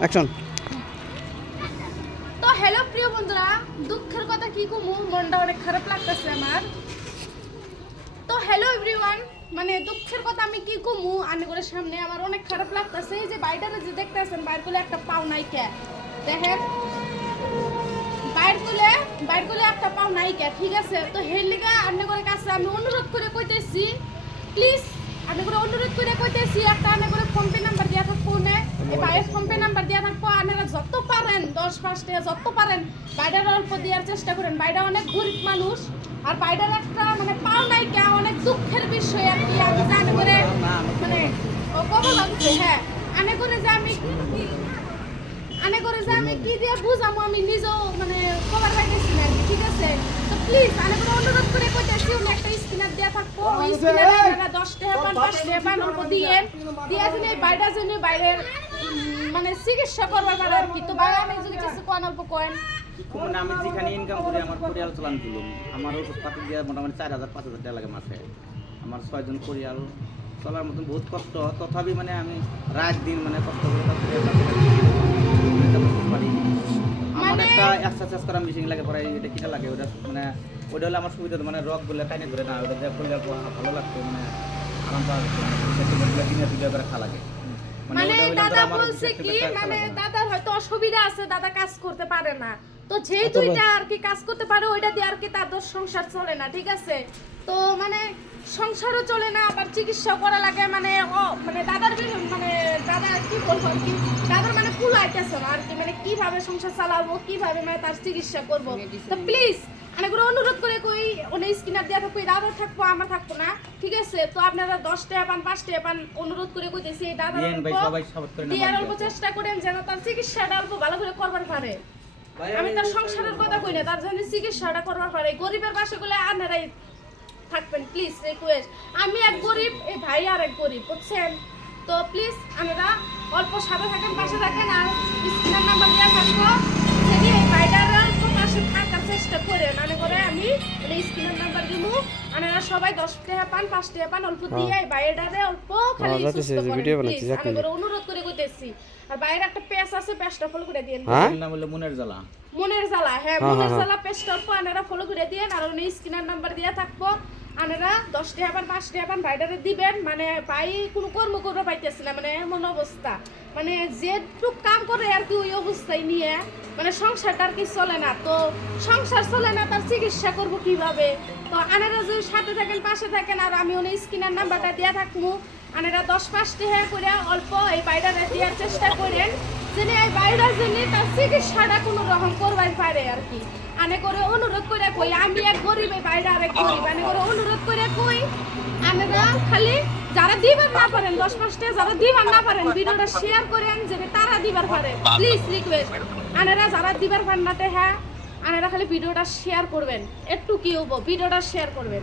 Action. তো hello প্রিয় বন্ধুরা, দুঃখের কথা কি কমু, মনটা অনেক খারাপ লাগতেছে আমার। তো হ্যালো এভরিওয়ান, মানে দুঃখের কথা আমি কি কমু, আমি করে সামনে আমার অনেক খারাপ লাগতেছে। এই যে বাইরে যে দেখতেছেন, বাইর করলে একটা পাও নাই কে, দেখেন বাইর করলে একটা পাও নাই কে, ঠিক আছে? তো হের লিগা আপনি করে কাছে আমি অনুরোধ করে কইতেছি, প্লিজ আমি করে অনুরোধ করে কইতেছি, একটা আমি করে ফোন পে নাম্বার দিয়া থাকবো না, এই বাইরের ফোন পে নাম্বার দিয়া থাকবো। আপনারা যত পারেন 10-5 টাকা যত পারেন বাইরের অল্প দেওয়ার চেষ্টা করেন। বাইরে অনেক গরিব মানুষ, আর বাইরের একটা মানে পাও নাই কে, অনেক দুঃখের বিষয় আর কি। আমি জানি করে মানে কবল লাগছে, হ্যাঁ আনে করে যে আমি কি দিয়ে বুঝামো, আমি নিজেও মানে কভার পাইতেছি না, ঠিক আছে? তো প্লিজ আমি কোনো অনুরোধ করে কইতেছি, উনি একটা স্পিনার দেয়া থাকবো, ওই স্পিনারে আপনারা 10 টাকা পান, 5 টাকা পান, অল্প দিয়েন দিয়ে আসেন এই বাইরের জন্য, বাইরের মানে চিকিৎসা করবার পারে আর কি। তো বাইরে আমি যদি কিছু কোন অল্প কোয়েন, মানে আমি যেখানে ইনকাম করি আমার পরিয়াল চালান দিলাম, আমার ওষুধপাতি দিয়ে মোটামুটি 4,000-5,000 টাকা লাগে মাসে। আমার 6 জন পরিয়াল চলার মতন বহুত কষ্ট, তথাপি মানে আমি রাত দিন মানে কষ্ট করে আমার একটা এক্সারসাইজ করা মেশিন লাগে পরে, এটা কিটা লাগে ওটা মানে ওটা হলে আমার সুবিধা, মানে রক বলে টাইনে ধরে না, ওটা দিয়ে করলে ভালো লাগতো, মানে আরাম পাওয়া দিনে দুটো করে খা লাগে। মানে দাদা বলছে কি, মানে দাদার হয়তো অসুবিধা আছে, দাদা কাজ করতে পারে না, তো যেহেতু এটা আর কি কাজ করতে পারে ওইটা দিয়ে আর কি তাদের সংসার চলে না, ঠিক আছে? তো মানে সংসারও চলে না, আবার চিকিৎসা করা লাগে, মানে মানে দাদার মানে দাদা কি বলবো আর কি, দাদার মানে ফুল আইতেছে না আর কি, মানে কিভাবে সংসার চালাবো, কিভাবে মানে তার চিকিৎসা করবো। তো প্লিজ আমি করে অনুরোধ করে কই, ওনে স্কিনার দেওয়া থাকবো, দাদা থাকবো, আমার থাকবো না, ঠিক আছে? তো আপনারা 10 টাকা পান, 5 টাকা পান, অনুরোধ করে কইতেছি দাদার দিয়ার অল্প চেষ্টা করেন যেন তার চিকিৎসাটা অল্প ভালো করে করবার পারে। আমি তার সংসারের কথা কই না, তার জন্য চিকিৎসাটা করবার পারে। গরিবের পাশে গুলো আপনারাই থাকবেন, প্লিজ রিকোয়েস্ট। আমি এক গরিব, এই ভাই আর এক গরিব, বুঝছেন? তো প্লিজ আপনারা অল্প সাথে থাকেন, পাশে থাকেন, আর স্ক্রিনের নাম্বার দেওয়া থাকবো, যদি এই ভাইটার অল্প পাশে থাকার চেষ্টা করে মানে করে আমি স্ক্রিনের নাম্বার দিব। আপনারা সবাই 10 টাকা পান, 5 টাকা পান, অল্প দিয়ে এই ভাইটারে অল্প খালি সুস্থ করেন, প্লিজ আমি করে অনুরোধ করে কইতেছি। আর বাইরে একটা পেজ আছে, পেজটা ফলো করে দিয়েন, নাম হলো মনের জ্বালা। মনের জ্বালা, হ্যাঁ মনের জ্বালা পেজটা অল্প আপনারা ফলো করে দিয়েন। আর উনি স্ক্রিনের নাম্বার দেওয়া থাকবো, আপনারা 10 টাকা পান, 5 টাকা পান ভাইটারে দিবেন। মানে ভাই কোনো কর্ম করতে পাইতেছে না, মানে এমন অবস্থা, মানে যেটুক কাম করে আর কি ওই অবস্থায় নিয়ে মানে সংসারটা আর কি চলে না। তো সংসার চলে না, তার চিকিৎসা করবো কিভাবে? তো আপনারা যদি সাথে থাকেন, পাশে থাকেন, আর আমি উনি স্ক্রিনের নাম্বারটা দেওয়া থাকবো, আপনারা 10-5 টাকা করে অল্প এই বাইরে দেওয়ার চেষ্টা করেন, যেন এই বাইরের জন্য তার চিকিৎসাটা কোনো রকম করবার পারে আর কি। আনে করে অনুরোধ করে কই, আমি এক গরিব, এই বাইরে আরেক গরিব, আনে করে অনুরোধ করে কই, আপনারা খালি যারা দিবার না পারেন 10-5 টাকা যারা দিবার না পারেন ভিডিওটা শেয়ার করেন, যেন তারা দিবার পারে, প্লিজ রিকোয়েস্ট। আপনারা যারা দিবার পারেন না, হ্যাঁ আপনারা খালি ভিডিওটা শেয়ার করবেন, একটু কি হবো ভিডিওটা শেয়ার করবেন।